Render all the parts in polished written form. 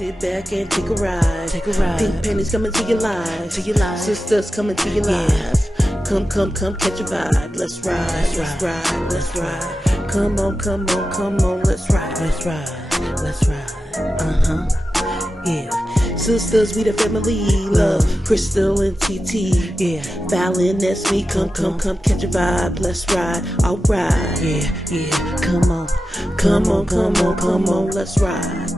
Sit back and take a ride. Pink panties coming to your life. Sisters coming to your life. Come, catch a vibe. Let's ride. Come on, let's ride. Yeah. Sisters, we the family. Love, Crystal and TT. Yeah. Fallon, that's me. Come, catch a vibe. Let's ride. Alright. Yeah. Come on, let's ride.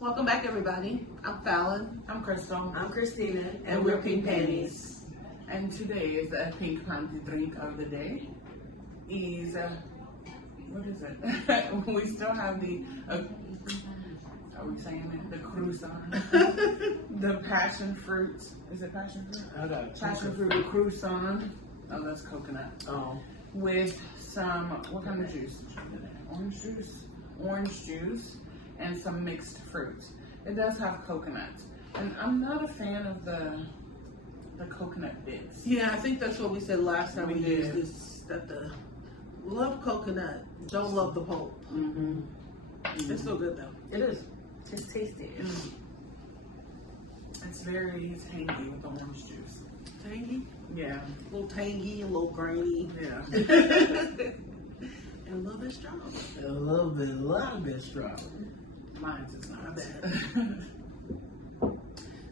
Welcome back, everybody. I'm Fallon. I'm Crystal. I'm Christina. And we're Pink Panties. And today is the pink panty drink of the day. What is it? We still have the, are we saying it? The croissant. The passion fruit. Is it passion fruit? Passion fruit croissant. Oh, that's coconut. Oh. With some, what kind of juice? Orange juice and some mixed fruit. It does have coconut. And I'm not a fan of the coconut bits. Yeah, I think that's what we said last time we used this, that the love coconut, don't love the pulp. Mm-hmm. It's so good though. It is. Just taste it. It's very tangy with the orange juice. Tangy? Yeah. A little tangy, a little grainy. Yeah. And a little bit strong. A lot bit strong. Mine's is not bad. bad.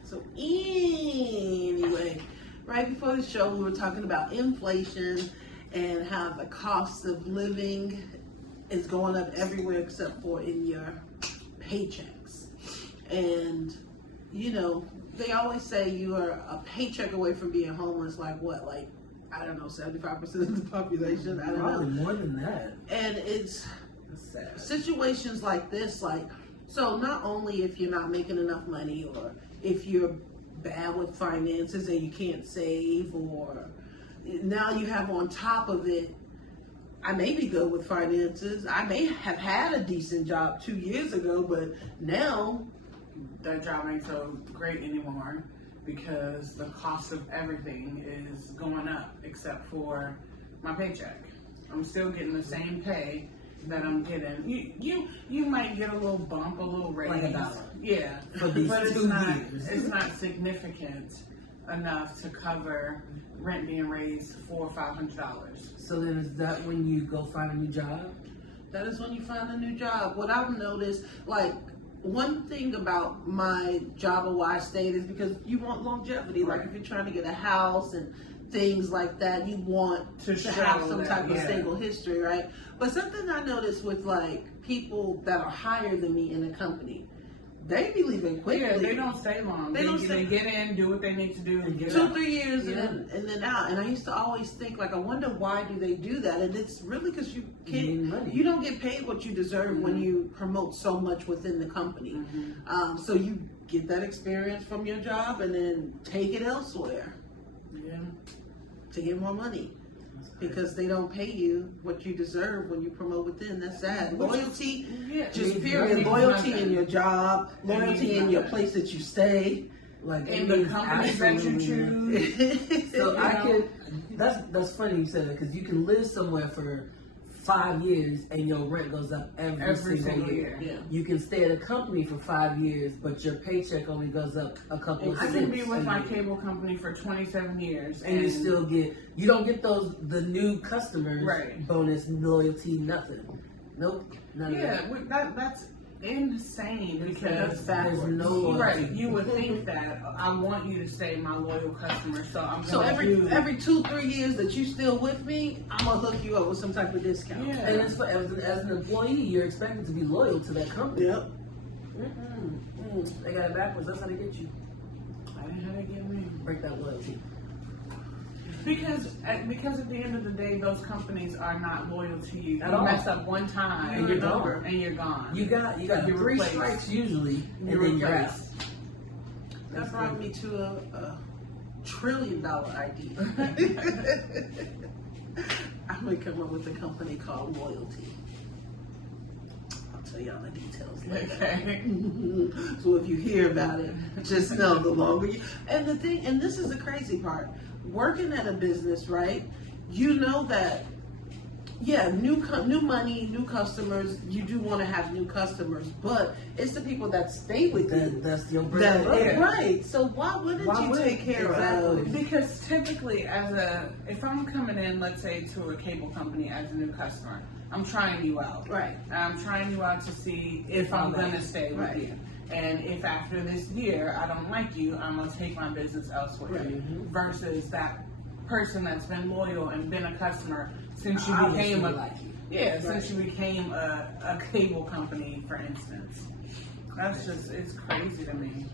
So anyway, right before the show, we were talking about inflation and how the cost of living is going up everywhere except for in your paychecks. And, you know, they always say you are a paycheck away from being homeless, like what, like, I don't know, 75% of the population? I don't Probably know. more than that. And it's sad. Situations like this, like, so not only if you're not making enough money or if you're bad with finances and you can't save, or now you have on top of it, I may be good with finances. I may have had a decent job 2 years ago, but now that job ain't so great anymore because the cost of everything is going up except for my paycheck. I'm still getting the same pay that I'm getting. You might get a little bump, a little raise. Like $1. Yeah. For these but 2 years. It's not significant enough to cover rent being raised $400 or $500. So then is that when you go find a new job? that is when you find a new job. What I've noticed, like, one thing about my job of why I stayed is because you want longevity. Like, if you're trying to get a house and things like that, you want to have some type of stable history, right? But something I noticed with, like, people that are higher than me in the company, they be leaving quickly. Yeah, they don't stay long. They get in, do what they need to do, and get out. 2-3 years and then out. And I used to always think, like, I wonder why do they do that? And it's really because you can't, you don't get paid what you deserve when you promote so much within the company. So you get that experience from your job and then take it elsewhere. To get more money. Because they don't pay you what you deserve when you promote within. That's sad. Loyalty, just period. Loyalty in your job, loyalty in your place that you stay, like in the company that you choose. So I can. That's funny you said that, because you can live somewhere for 5 years and your rent goes up every single year. You can stay at a company for 5 years, but your paycheck only goes up a couple of cents. I can be with my cable company for 27 years. And you still get, you don't get the new customers bonus, loyalty, nothing. Nope. None of that. That's insane, because there's no loyalty. You would think that I want you to stay my loyal customer, so I'm so every 2-3 years that you still with me, I'm gonna hook you up with some type of discount. And it's as an employee, you're expected to be loyal to that company. They got it backwards. That's how they get you. I didn't know how to get me. Break that loyalty. Because at the end of the day, those companies are not loyal to you. You mess up one time and you're gone. And you're gone. You got 3 strikes usually, and then you're out. That brought me to a $1 trillion idea. I'm gonna come up with a company called Loyalty. I'll tell y'all the details later. Okay. So if you hear about it, just know the longer you. And the thing, and this is the crazy part. Working at a business, right? You know that Yeah, new money, new customers. You do want to have new customers, but it's the people that stay with you. That's your bread and butter. Right. So why wouldn't you take care of? Because typically, if I'm coming in, let's say to a cable company as a new customer, I'm trying you out. Right. I'm trying you out to see if I'm going to stay with you. And if after this year I don't like you, I'm going to take my business elsewhere. Right. Versus that person that's been loyal and been a customer since you became since you became a cable company, for instance. That's it's crazy to me.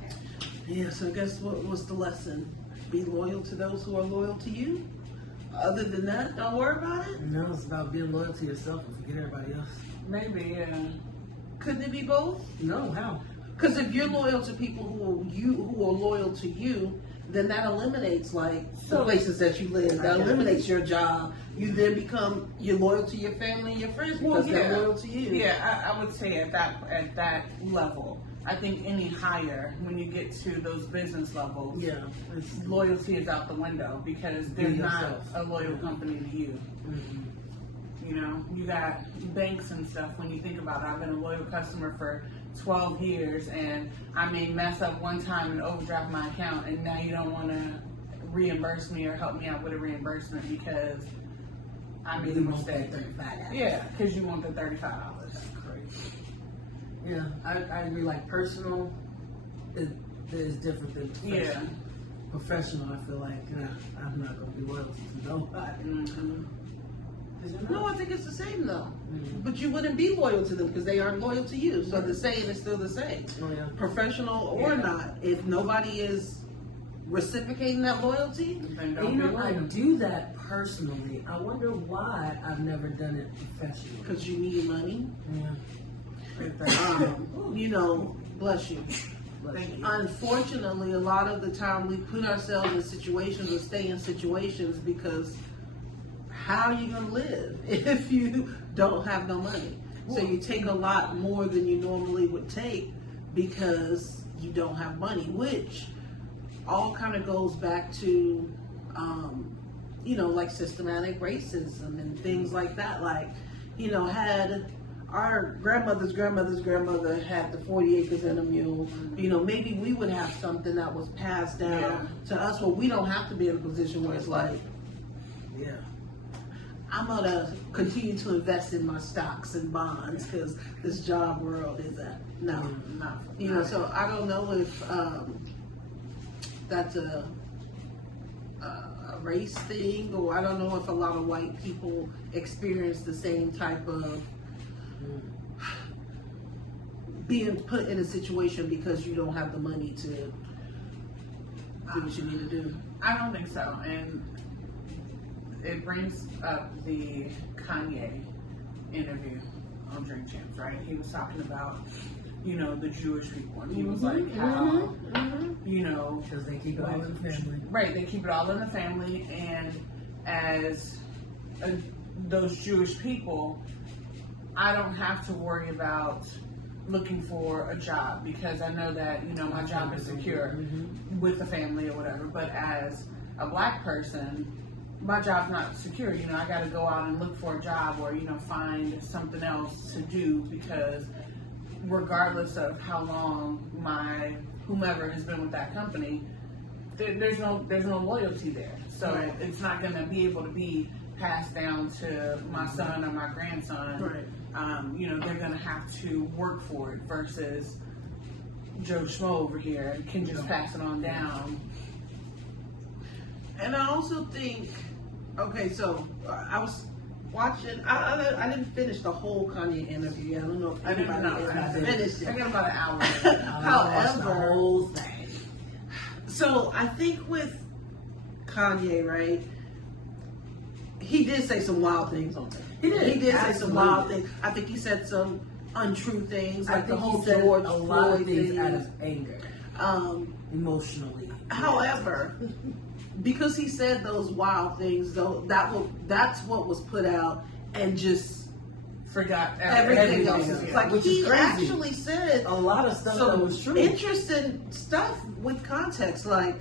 Yeah, so I guess what was the lesson? Be loyal to those who are loyal to you? Other than that, don't worry about it? No, it's about being loyal to yourself and forget everybody else. Maybe, yeah. Couldn't it be both? No, how? Because if you're loyal to people who are loyal to you, then that eliminates the places that you live. That eliminates your job. You then you're loyal to your family and your friends because they're loyal to you. Yeah, I would say at that level. I think any higher, when you get to those business levels, loyalty is out the window because they're not a loyal company to you. Mm-hmm. You know, you got banks and stuff. When you think about it, I've been a loyal customer for 12 years, and I may mess up one time and overdraft my account, and now you don't want to reimburse me or help me out with a reimbursement because I made a mistake. Yeah, because you want the $35. That's crazy. Yeah, I agree. Like personal is different than professional. Yeah. Professional, I feel like I'm not gonna be loyal to nobody. Mm-hmm. No, I think it's the same though. Mm-hmm. But you wouldn't be loyal to them because they aren't loyal to you. So the saying is still the same. Oh, yeah. Professional or not, if nobody is reciprocating that loyalty, and I do that personally. I wonder why I've never done it professionally. Because you need money. Yeah. Bless you. Unfortunately, a lot of the time we put ourselves in situations or stay in situations because how are you going to live if you don't have no money? So you take a lot more than you normally would take because you don't have money, which all kind of goes back to, like systematic racism and things like that. Like, had our grandmother's grandmother had the 40 acres and a mule, maybe we would have something that was passed down to us where we don't have to be in a position where it's like, I'm going to continue to invest in my stocks and bonds because this job world is not. So I don't know if that's a race thing, or I don't know if a lot of white people experience the same type of being put in a situation because you don't have the money to do what you need to do. I don't think so, and it brings up the Kanye interview on Drink Champs, right? He was talking about, the Jewish people, and he was like, how, because they keep it all in the family. Right, they keep it all in the family, and as those Jewish people, I don't have to worry about looking for a job because I know that, my job is secure with the family or whatever. But as a black person, my job's not secure. I got to go out and look for a job or, find something else to do because regardless of how long my whomever has been with that company, there's no loyalty there. So it's not going to be able to be passed down to my son or my grandson. Right. They're going to have to work for it versus Joe Schmo over here can just pass it on down. And I also think, so I was watching, I didn't finish the whole Kanye interview yet. I don't know if anybody has finished it. I got about an hour. However, so I think with Kanye, right, he did say some wild things on there. He did say some wild things. I think he said some untrue things, like the whole George Floyd thing out of anger, emotionally. However, because he said those wild things, though, that's what was put out, and just forgot everything else. Like he actually said a lot of stuff that was true. Interesting stuff with context, like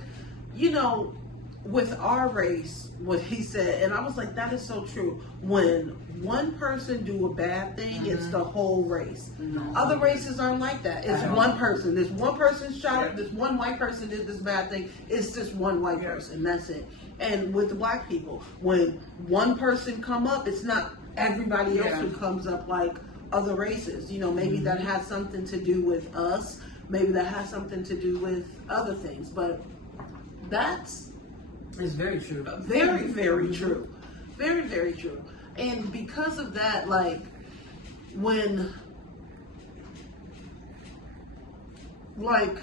with our race, what he said, and I was like, that is so true. When one person do a bad thing, it's the whole race. Other races aren't like that. It's one person. This one person shot, this one white person did this bad thing. It's just one white person. That's it. And with the black people, when one person come up, it's not everybody else who comes up like other races. You know, maybe that has something to do with us. Maybe that has something to do with other things. But that's... It's very true. Very, very true. Very, very true. And because of that, like, when, like,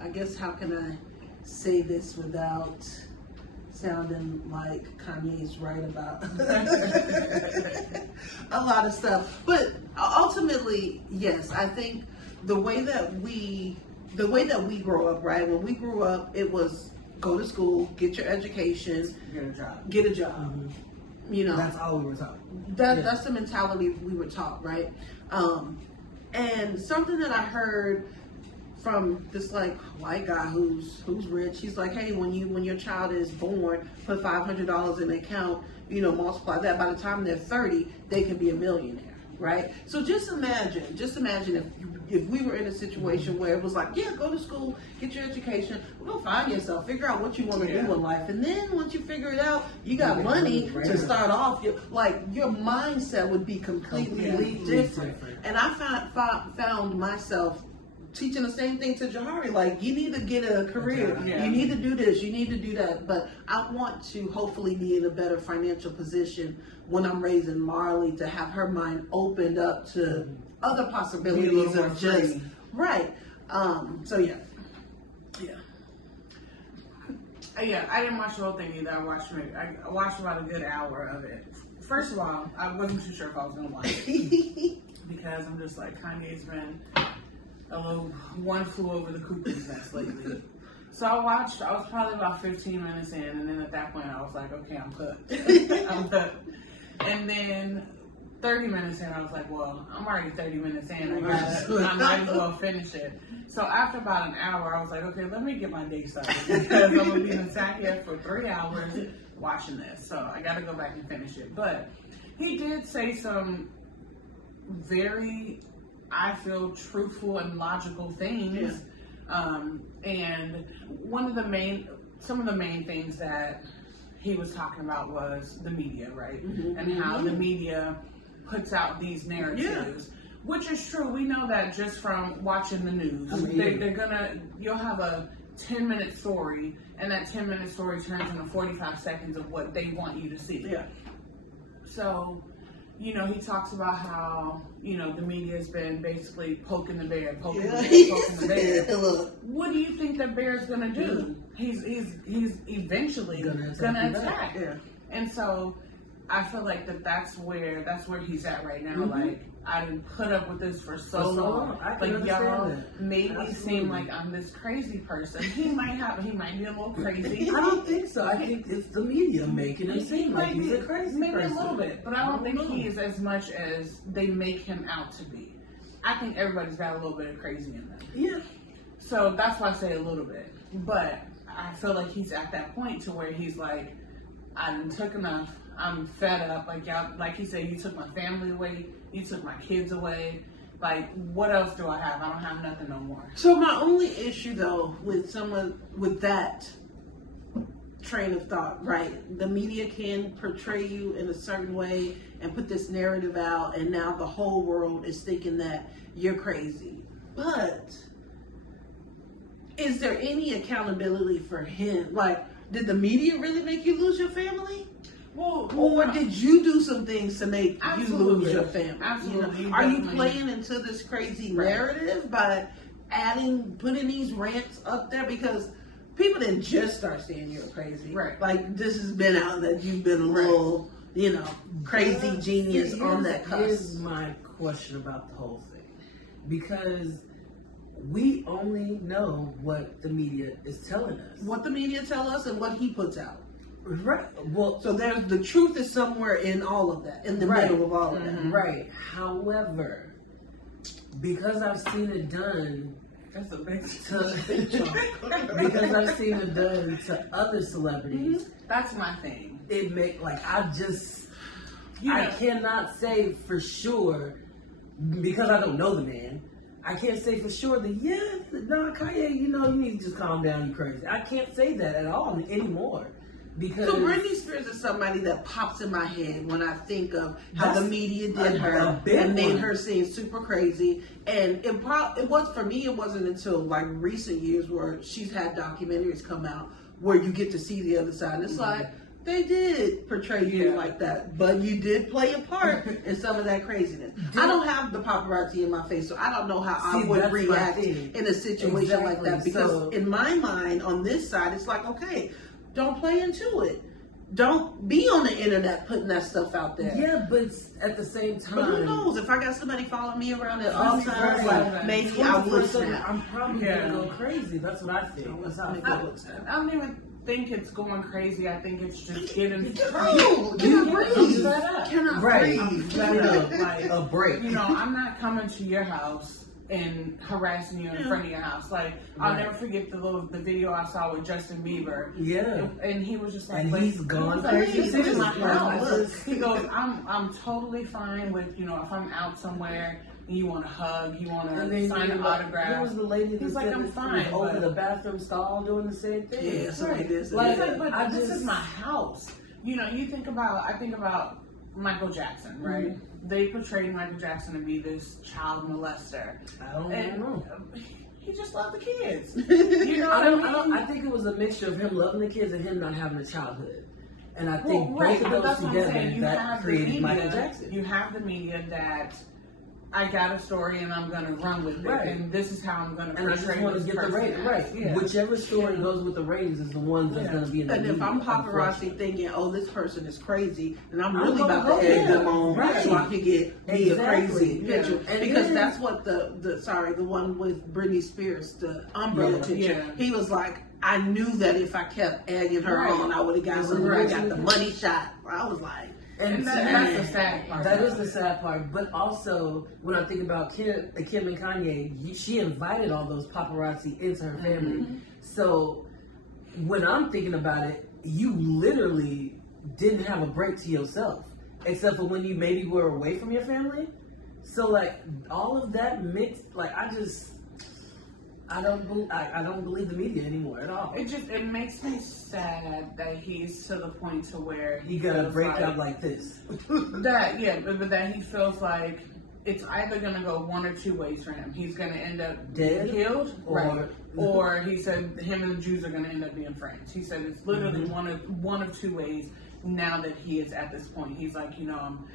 I guess, how can I say this without sounding like Kanye's right about a lot of stuff? But ultimately, yes, I think the way that we grow up, right? When we grew up, it was go to school, get your education, get a job. You know, that's all we were taught. That's the mentality we were taught, right? And something that I heard from this like white guy who's rich, he's like, hey, when your child is born, put $500 in the account, you know, multiply that. By the time they're 30, they can be a millionaire, right? So just imagine if we were in a situation where it was like, yeah, go to school, get your education, go find yourself, figure out what you want to do in life. And then once you figure it out, you got money to start off. Your mindset would be completely different. And I found myself teaching the same thing to Jahari. Like, you need to get a career. You need to do this. You need to do that. But I want to hopefully be in a better financial position when I'm raising Marley, to have her mind opened up to other possibilities of just right. So yeah. I didn't watch the whole thing either. I watched about a good hour of it. First of all, I wasn't too sure if I was gonna watch it because I'm just like, Kanye's been a little one flew over the cuckoo's nest lately. So I was probably about 15 minutes in, and then at that point I was like, okay, I'm hooked. I'm hooked. And then 30 minutes in, I was like, well, I'm already 30 minutes in. I might as well finish it. So after about an hour, I was like, okay, let me get my day started because I'm going to be in Sakia for 3 hours watching this. So I got to go back and finish it. But he did say some very, I feel, truthful and logical things. And some of the main things that he was talking about was the media, right? And how the media puts out these narratives, which is true. We know that just from watching the news. You'll have a 10-minute story, and that 10-minute story turns into 45 seconds of what they want you to see. So, you know, he talks about how, you know, the media has been basically poking the bear. What do you think the bear's gonna do? He's eventually gonna attack. And so I feel like that's where he's at right now. Like, I didn't put up with this for so long. Like, y'all made me seem like I'm this crazy person. He might be a little crazy. I don't think so. I think it's the media making him seem like he's a crazy maybe person. A little bit, but I don't think he is as much as they make him out to be. I think everybody's got a little bit of crazy in them. So that's why I say a little bit. But I feel like he's at that point to where he's like, I done took enough. I'm fed up. Like, y'all, like he said, you took my family away. You took my kids away. Like, what else do I have? I don't have nothing no more. So my only issue, though, with that train of thought, right? The media can portray you in a certain way and put this narrative out, and now the whole world is thinking that you're crazy. But is there any accountability for him? Like, did the media really make you lose your family? Well, or did you do some things to make you lose your family? Absolutely. You know? Are you playing into this crazy narrative by putting these rants up there? Because people didn't just start saying you're crazy. Right. Like, this has been out that you've been a little, you know, crazy genius on that cusp. Here's my question about the whole thing. Because we only know what the media is telling us. What the media tell us and what he puts out. Right. Well, so the truth is somewhere in all of that, in the middle of all of that. Right. However, because I've seen it done That's a big because I've seen it done to other celebrities. That's my thing. It make I cannot say for sure because I don't know the man. I can't say for sure that Kanye, you need to just calm down, you crazy. I can't say that at all anymore. Because so Britney Spears is somebody that pops in my head when I think of how the media did her and made her seem super crazy. And it was for me. It wasn't until like recent years where she's had documentaries come out where you get to see the other side. And it's like they did portray you like that, but you did play a part in some of that craziness. I don't have the paparazzi in my face, so I don't know how I would react in a situation like that. Because in my mind, on this side, it's like, okay, don't play into it. Don't be on the internet putting that stuff out there. Yeah, but at the same time, but who knows? If I got somebody following me around at all times, like maybe I would snap. I'm probably gonna go crazy. That's what I think. I don't even think it's going crazy. I think it's just getting cannot breathe. Like a break. I'm not coming to your house and harassing you in front of your house. Like, I'll never forget the video I saw with Justin Bieber. Yeah. And he was just like, and he's gone crazy. He goes, I'm totally fine with, if I'm out somewhere and you want to hug, you want to sign an autograph. There was the lady who's like, I'm fine. Over the bathroom stall doing the same thing. Yeah, something this. But this is my house. I think about Michael Jackson, right? Mm-hmm. They portrayed Michael Jackson to be this child molester. I don't know. He just loved the kids. I think it was a mixture of him loving the kids and him not having a childhood. And I think both of those together that created Michael Jackson. You have the media that I got a story and I'm going to run with it, and this is how I'm going to portray it. And I just want to get the rating right. Yeah. Whichever story goes with the ratings is the one that's going to be in the media. And if I'm paparazzi thinking, oh, this person is crazy, and I'm really about to egg them on so I can get me a crazy picture. And because that's what the one with Britney Spears, the umbrella picture. Yeah. He was like, I knew that if I kept egging her on, I would have got something. I got the money shot. I was like. And that's the sad part. That is the sad part. But also, when I think about Kim and Kanye, she invited all those paparazzi into her family. Mm-hmm. So when I'm thinking about it, you literally didn't have a break to yourself, except for when you maybe were away from your family. So like all of that mixed, like I don't believe the media anymore at all. It makes me sad that he's to the point to where he got a breakout like this. but that he feels like it's either gonna go one or two ways for him. He's gonna end up dead, killed, or he said him and the Jews are gonna end up being friends. He said it's literally one of two ways. Now that he is at this point, he's like, I'm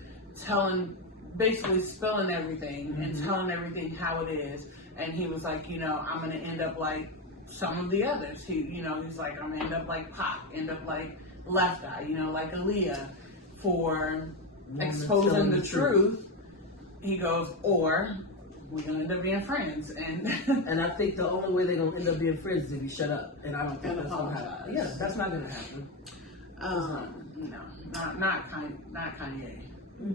basically spilling everything and telling everything how it is. And he was like, I'm going to end up like some of the others. He's like, I'm going to end up like Pac, end up like Left Eye, like Aaliyah for exposing the truth. He goes, or we're going to end up being friends. And I think the only way they're going to end up being friends is if you shut up. And I don't think that's going to happen. Yeah, that's not going to happen. No, not Kanye.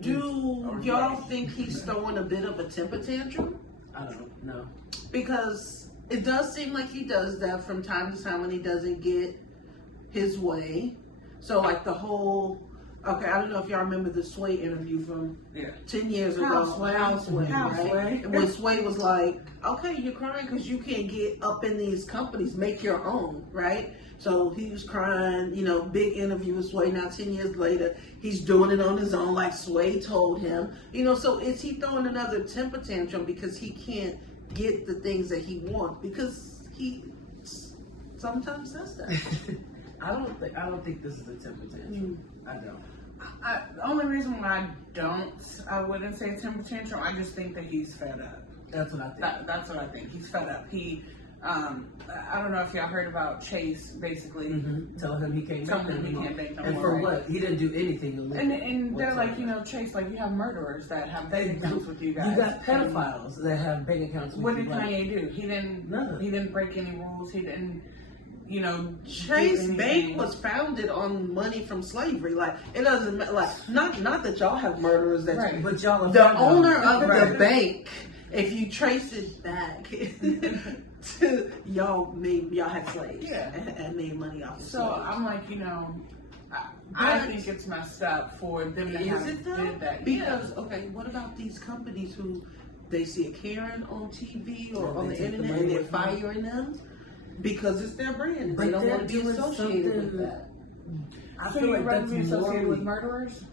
Do y'all think he's throwing a bit of a temper tantrum? I don't know. Because it does seem like he does that from time to time when he doesn't get his way. So like the whole, I don't know if y'all remember the Sway interview from 10 years ago. Sway, right? When Sway was like, okay, you're crying because you can't get up in these companies, make your own, right? So he was crying, big interview with Sway. Now 10 years later, he's doing it on his own like Sway told him. So is he throwing another temper tantrum because he can't get the things that he wants? Because he sometimes does that. I don't think this is a temper tantrum. I don't. The only reason why I wouldn't say temper tantrum, I just think that he's fed up. That's what I think. That's what I think. He's fed up. I don't know if y'all heard about Chase, basically. Tell him he can't make no more. And for what? He didn't do anything to live. And they're like, Chase, like, you have murderers that have bank accounts with you guys. You got pedophiles that have bank accounts with you. What did Kanye do? He didn't break any rules. He didn't, Chase Bank was founded on money from slavery. Like, it doesn't matter. Like, not that y'all have murderers that but y'all are the owner of the bank if you trace it back to y'all had slaves and made money off of slaves. So I'm like, I think it's messed up for them to have did that. Because okay, what about these companies who they see a Karen on TV or on the internet and they're firing them because it's their brand and they don't want to be associated with that. I feel like that's be associated with murderers.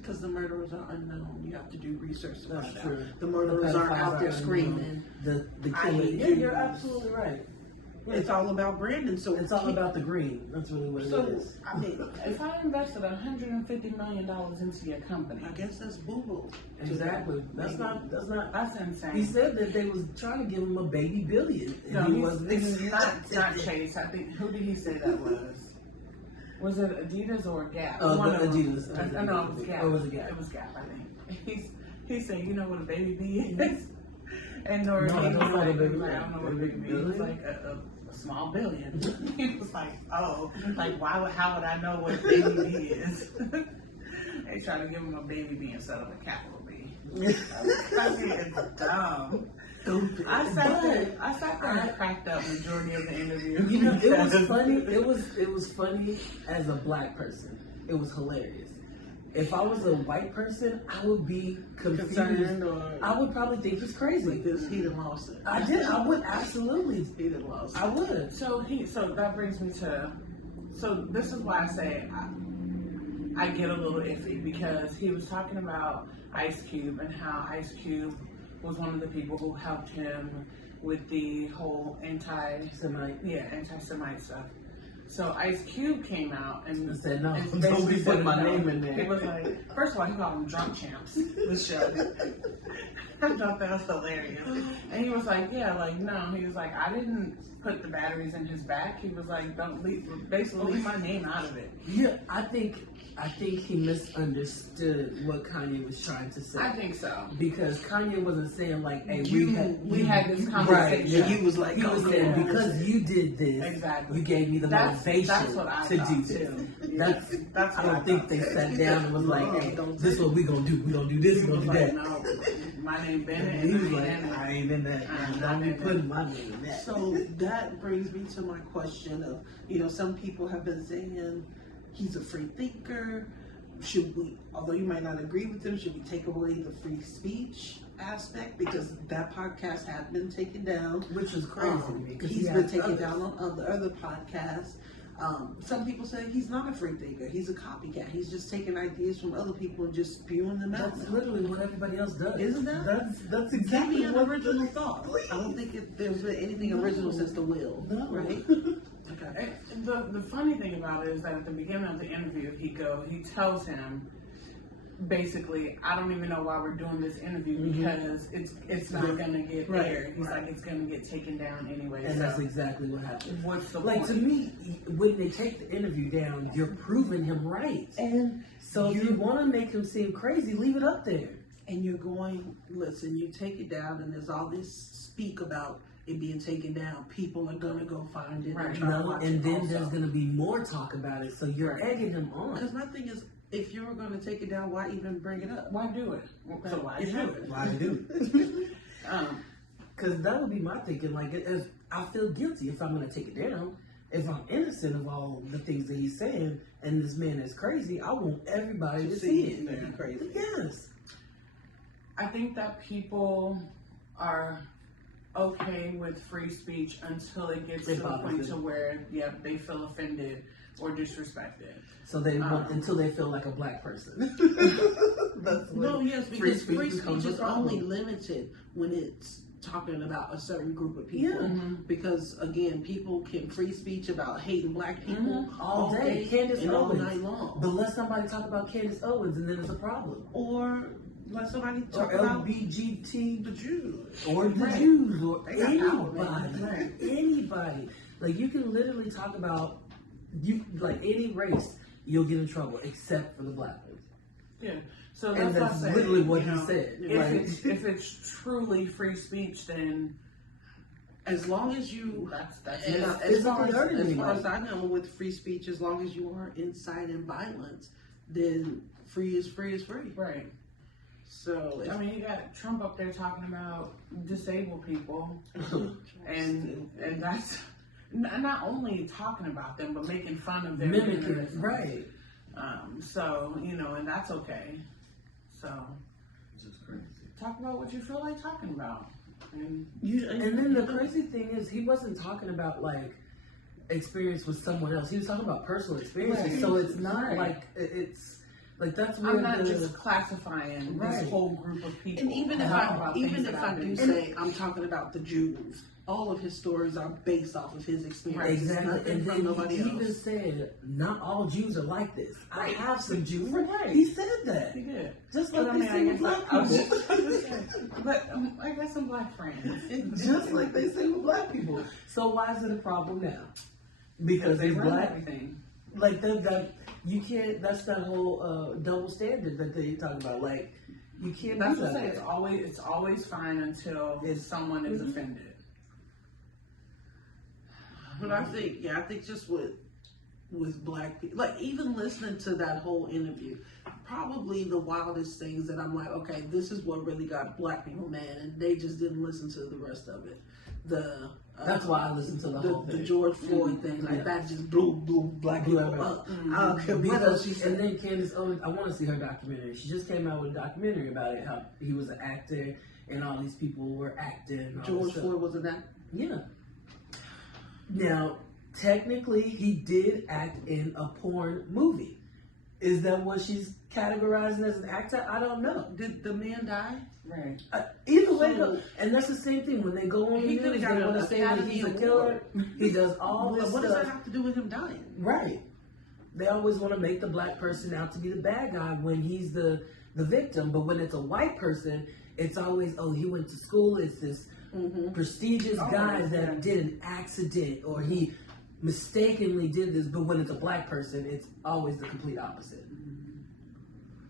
Because the murderers are unknown. You have to do research to find out. The murderers aren't out there screaming. The killing. Yeah, you're absolutely right. It's all about branding. So it's all about the green. That's really what it is. I mean, if I invested $150 million into your company, I guess that's boo-boo. Exactly. That's insane. He said that they was trying to give him a baby billion. No, it's not Chase. I think, who did he say that was? Was it Adidas or Gap? Adidas. No, it was Gap. Or was it Gap? It was Gap, I think. He said, you know what a baby bee is? And I don't know what a baby bee is. I don't know what a baby bee is. It was like a small billion. He was like, oh, like how would I know what a baby bee is? They tried to give him a baby bee instead of a capital B. It's dumb. Stupid. I sat there and cracked up majority of the interview. It was funny. It was funny as a black person. It was hilarious. If I was a white person, I would be confused. I would probably think it's crazy. Because he done lost it. I would absolutely. He done lost it. I would. So that brings me to. So this is why I say I get a little iffy because he was talking about Ice Cube and how Ice Cube was one of the people who helped him with the whole anti-Semite stuff. So Ice Cube came out and said, "No, don't be putting my name in there." He was like, first of all, he called them drunk champs. The show. I thought that was hilarious. And he was like, no. He was like, I didn't put the batteries in his back. He was like, don't leave my name out of it. Yeah, I think he misunderstood what Kanye was trying to say. I think so. Because Kanye wasn't saying like, hey, we had this conversation. Right. Yeah, he was saying, because you did this, exactly. You gave me the motivation to do this. Too. That's I don't think they sat down and was like, hey, this is what we gonna do. We gonna do this, we gonna do that. No, my name Bennett. And he was like, I ain't in that. Don't be putting my name in that. So that brings me to my question of, some people have been saying he's a free thinker. Should we, although you might not agree with him, should we take away the free speech aspect? Because that podcast has been taken down. Which is crazy to me. He's been taken down on the other podcasts. Some people say he's not a free thinker. He's a copycat. He's just taking ideas from other people and just spewing them out. That's literally what everybody else does. Isn't that? That's exactly an original thought. I don't think there's been anything original since the will. No. Right? Okay. The funny thing about it is that at the beginning of the interview, he tells him, basically, I don't even know why we're doing this interview because it's not gonna get aired. He's like, it's gonna get taken down anyway. And that's exactly what happened. What's the point? To me, when they take the interview down, you're proving him right. And so if you want to make him seem crazy, leave it up there. And you're going, listen, you take it down, and there's all this speak about it being taken down. People are gonna go find it and try to watch it. Then there's gonna be more talk about it. So you're egging him on. Because my thing is, if you're going to take it down, why even bring it up? Why do it? So why do it? Why do it? Because that would be my thinking. Like, I feel guilty if I'm going to take it down. If I'm innocent of all the things that he's saying, and this man is crazy, I want everybody to see it. Crazy. Yes. I think that people are okay with free speech until it gets to the point to where, they feel offended or disrespected. So they want until they feel like a black person. Because free speech is only limited when it's talking about a certain group of people. Yeah. Because again, people can free speech about hating black people all day, Candace and all night long. But let somebody talk about Candace Owens, and then it's a problem. Or let somebody talk about LBGT, the Jews, or the Jews, or anybody. Like, you can literally talk about any race. You'll get in trouble, except for the black ones. Yeah. So that's literally what he said. If it's truly free speech, then as long as you, as far as I know, with free speech, as long as you aren't inciting violence, then free is free is free. Right. So I mean, you got Trump up there talking about disabled people, and that's not only talking about them, but making fun of them, mimicking, right? So and that's okay. So just crazy. Talk about what you feel like talking about, and then the crazy thing is, he wasn't talking about like experience with someone else. He was talking about personal experiences. Right. So it's not like it's. Like that's where I'm not just classifying this whole group of people. And even if I do say I'm talking about the Jews, all of his stories are based off of his experience. Exactly. And then nobody he else. even said, not all Jews are like this. Right. I have some Jews. Right. He said that. He did. Just like they say with black people. But I got some black friends. Just like they say with black people. So why is it a problem now? Because they run black everything. Like that you can't. That's that whole double standard that they talk about. Like you can't. That's do what that. I say. It's always fine until someone is offended. But I think just with black people, like even listening to that whole interview, probably the wildest things that I'm like, okay, this is what really got black people mad, and they just didn't listen to the rest of it. That's why I listened to the whole thing. The George Floyd thing, like that just blew black people up. I don't care what else she said. And then Candace Owens, I want to see her documentary. She just came out with a documentary about it, how he was an actor and all these people were acting. George Floyd was an actor? Yeah. Now, technically, he did act in a porn movie. Is that what she's categorizing as an actor? I don't know. Did the man die? Right. Either way, and that's the same thing. When they go on the news, they want to say that he's a killer. He does all this what stuff. What does that have to do with him dying? Right. They always want to make the black person out to be the bad guy when he's the victim. But when it's a white person, it's always, oh, he went to school. It's this prestigious guy that did an accident, or he mistakenly did this. But when it's a black person, it's always the complete opposite.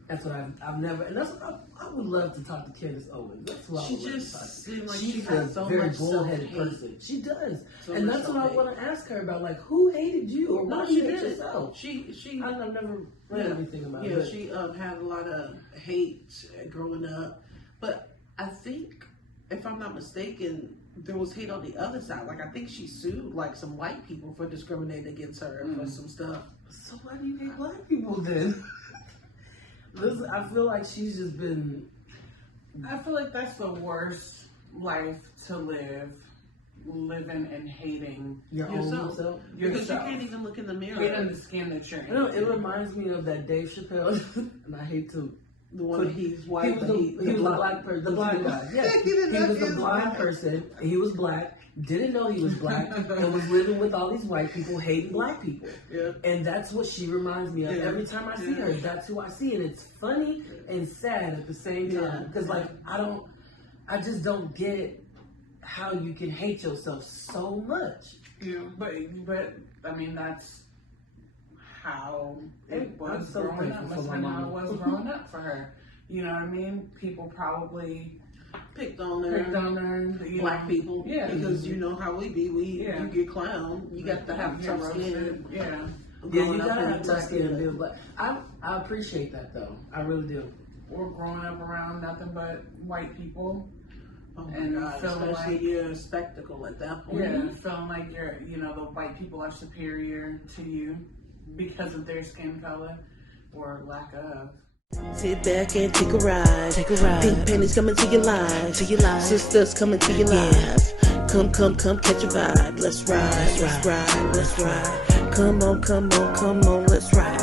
That's what I've never, and that's what I would love to talk to Candace Owens. That's what I would love to talk to. Seems like She's has a so very much bullheaded person. She does, and that's what I want to ask her about. Like, who hated you, or why you hate yourself? She I've never read anything about it. Yeah, she had a lot of hate growing up, but I think, if I'm not mistaken, there was hate on the other side. Like, I think she sued like some white people for discriminating against her for some stuff. So why do you hate black people then? Listen, I feel like she's just been. I feel like that's the worst life to live, living and hating yourself. Because you can't even look in the mirror. Get in the skin that you're in. You know, it reminds me of that Dave Chappelle, and I hate to. The one that he's white, he was a black person. The blind guy. Yeah, he was a blind person, and he was black. Didn't know he was black, and was living with all these white people, hating black people. Yeah. And that's what she reminds me of. Yeah. Every time I see her, that's who I see, and it's funny and sad at the same time. Because like I just don't get how you can hate yourself so much. Yeah, but I mean that's how it was growing up. That's how it was growing up for her. You know what I mean? People probably picked on her, black people, because you know how we be. You get clowned. You got to have tough skin. You gotta have tough skin and be black. I appreciate that though. I really do. Or growing up around nothing but white people. Oh my God, especially like you're a spectacle at that point. Yeah, feeling like the white people are superior to you because of their skin color or lack of. Sit back and take a ride. Pink panties coming to your life. Sisters coming to your life. Come, catch a vibe. Let's ride. Come on, let's ride.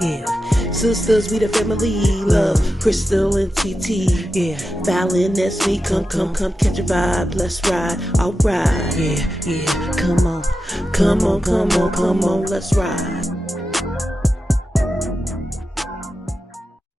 Yeah. Sisters, we the family. Love, Crystal and TT. Yeah. Fallon, that's me. Come, catch a vibe. Let's ride. Alright. Yeah. Come on, let's ride.